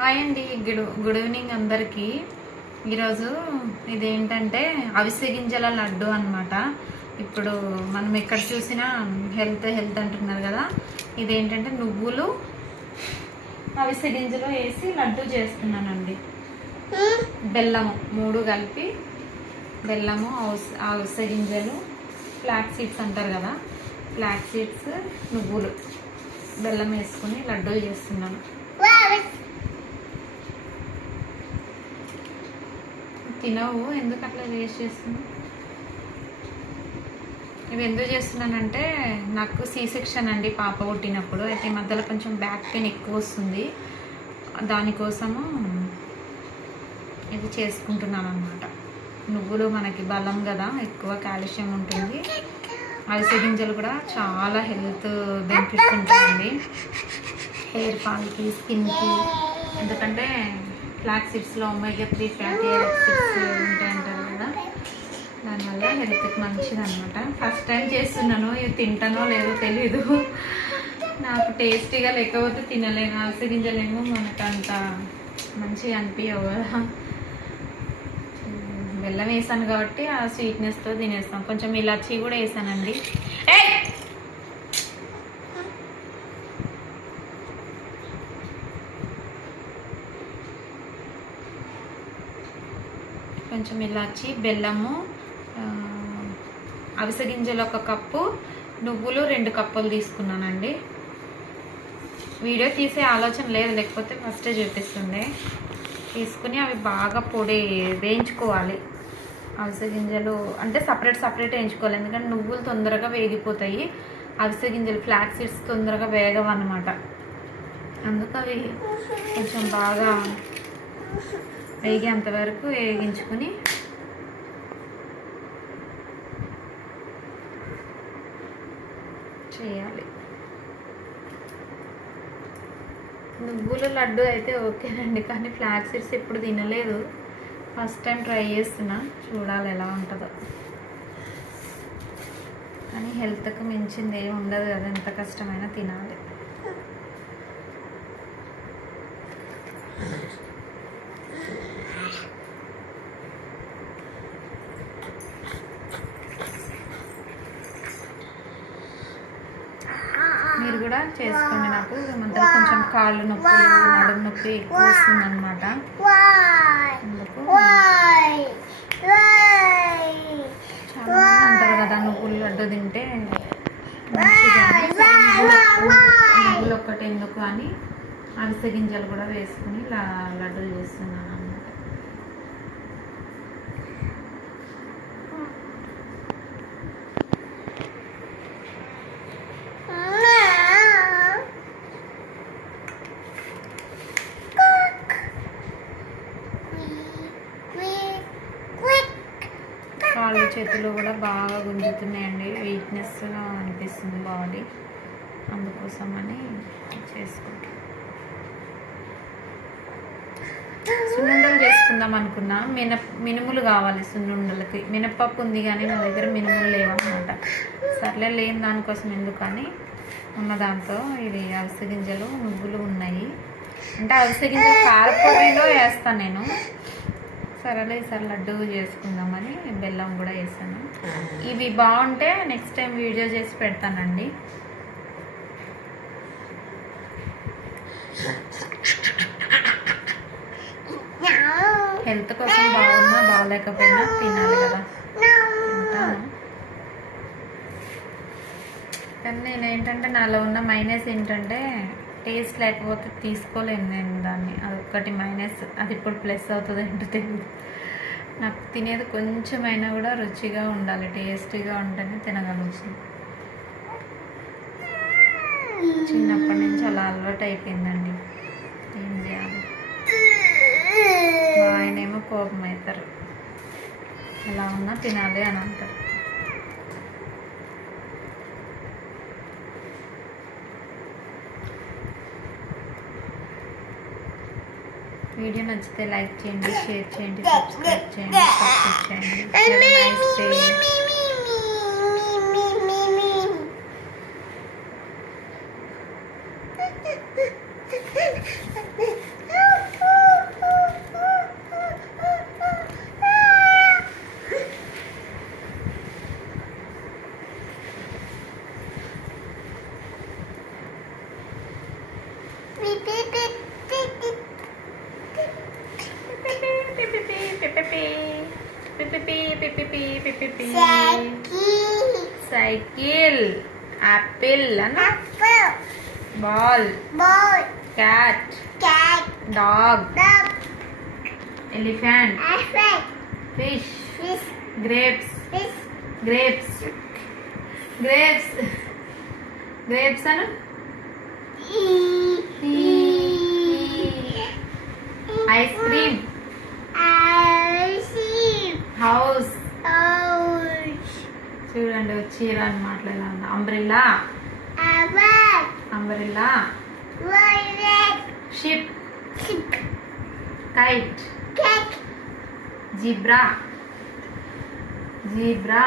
Hi అండి, good evening అందరికీ. ఈరోజు ఇదేంటంటే అవిసె గింజల లడ్డు అనమాట. ఇప్పుడు మనం ఎక్కడ చూసినా హెల్త్ అంటున్నారు కదా. ఇదేంటంటే నువ్వులు అవిసె గింజలు వేసి లడ్డు చేస్తున్నానండి. బెల్లము 3 కలిపి, బెల్లము, అవిసె గింజలు, ఫ్లాక్ సీడ్స్ అంటారు కదా, ఫ్లాక్ సీడ్స్, నువ్వులు, బెల్లం వేసుకుని లడ్డు చేస్తున్నాను. తినవు, ఎందుకు అట్లా వేస్ట్ చేస్తున్నావు? ఇవి ఎందుకు చేస్తున్నానంటే నాకు C-సెక్షన్ అండి, పాప పుట్టినప్పుడు. అయితే ఈ మధ్యలో కొంచెం బ్యాక్ పెయిన్ ఎక్కువ వస్తుంది, దానికోసము ఇది చేసుకుంటున్నాను అనమాట. నువ్వులు మనకి బలం కదా, ఎక్కువ కాల్షియం ఉంటుంది. అవిసె గింజలు కూడా చాలా హెల్త్ బెనిఫిట్స్ ఉంటాయండి, హెయిర్ ఫాల్కి, స్కిన్కి. ఎందుకంటే ఫ్లాక్ సీడ్స్లో ఒమేగా 3 ఫ్యాటీ యాసిడ్స్ ఉంటాయంటారు కదా, దానివల్ల హెల్త్కి మంచిది అనమాట. ఫస్ట్ టైం చేస్తున్నాను, ఇవి తింటానో లేదో తెలీదు. నాకు టేస్టీగా లేకపోతే తినలేను. అవిసె గింజలేమో మనకు అంత మంచిగా అనిపించవు కదా. బెల్లం వేసాను కాబట్టి ఆ స్వీట్నెస్తో తినేస్తాం. కొంచెం ఇలాచీ కూడా వేసానండి. కొంచెం ఇలాచి, బెల్లము, అవిసె గింజలు 1 కప్పు, నువ్వులు 2 కప్పులు తీసుకున్నానండి. వీడియో తీసే ఆలోచన లేదు, లేకపోతే ఫస్టే చూపిస్తుండే. తీసుకుని అవి బాగా వేయించుకోవాలి. అవిసె గింజలు అంటే సపరేట్ వేయించుకోవాలి, ఎందుకంటే నువ్వులు తొందరగా వేగిపోతాయి, అవిసె గింజలు, ఫ్లాక్ సీడ్స్ తొందరగా వేగవు అన్నమాట. అందుకు అవి కొంచెం బాగా వేగేంత వరకు వేగించుకుని చేయాలి. నువ్వుల లడ్డు అయితే ఓకేనండి, కానీ ఫ్లాక్ సీడ్స్ ఎప్పుడు తినలేదు, ఫస్ట్ టైం ట్రై చేస్తున్నా, చూడాలి ఎలా ఉంటుందో. కానీ హెల్త్కి మించింది ఏమి ఉండదు కదా, ఎంత కష్టమైనా తినాలి. మీరు కూడా చేసుకోండి. నాకు మధ్యలో కొంచెం కాళ్ళు నొప్పి, నడుము నొప్పి ఎక్కువ వస్తుంది అనమాట. అందుకు చాలా అంటారు కదా, నువ్వులు లడ్డు తింటే మంచిగా, నువ్వులు ఒక్కటి ఎందుకు అని అవిసె గింజలు కూడా వేసుకుని లడ్డు చేస్తున్నాను అన్నమాట. కాళ్ళు చేతులు కూడా బాగా గుంజుతున్నాయండి, వీక్నెస్గా అనిపిస్తుంది బాడీ, అందుకోసమని చేసుకుంటాం. సున్నుండలు చేసుకుందాం అనుకున్నా, మినుములు కావాలి సున్నుండలకి. మినపప్పు ఉంది కానీ నా దగ్గర మినుములు లేవన్నమాట. సర్లే, లేని దానికోసం ఎందుకని ఉన్న దాంతో ఇది అవిసె గింజలు, నువ్వులు ఉన్నాయి. అంటే అవిసె గింజలు కారపొడిలో వేస్తాను నేను. సరేలే, ఈసారి లడ్డు చేసుకుందామని బెల్లం కూడా వేసాను. ఇవి బాగుంటే నెక్స్ట్ టైం వీడియో చేసి పెడతానండి. హెల్త్ కోసం బాగున్నా బాగాలేకపోయినా తినాలి కదా, తింటాను. కానీ నేను ఏంటంటే నాలో ఉన్న మైనస్ ఏంటంటే టేస్ట్ లేకపోతే తీసుకోలేను నేను దాన్ని, అదొక్కటి మైనస్. అది ఇప్పుడు ప్లస్ అవుతుంది ఏంటో తెలియదు. నాకు తినేది కొంచెమైనా కూడా రుచిగా ఉండాలి, టేస్టీగా ఉంటేనే తినగలుగుతుంది. చిన్నప్పటి నుంచి అలా అలవాటు అయిపోయిందండి, ఏం చేయాలి. ఆయనేమో కోపం అవుతారు, ఎలా ఉన్నా తినాలి అని అంటారు. వీడియో నచ్చితే లైక్ చేయండి, షేర్ చేయండి, సబ్స్క్రైబ్ చేయండి, సపోర్ట్ చేయండి. Nice day. సైకిల్, యాపిల్ అన్న, apple, ball, ball, cat, cat, dog, dog, elephant, elephant, fish, fish, grapes, fish, grapes, grapes, grapes అను, ఐస్ క్రీమ్, హౌస్. చూడండి వచ్చి ఇలా అని మాట్లాడాలి. Umbrella, umbrella, ship, kite, zebra, zebra,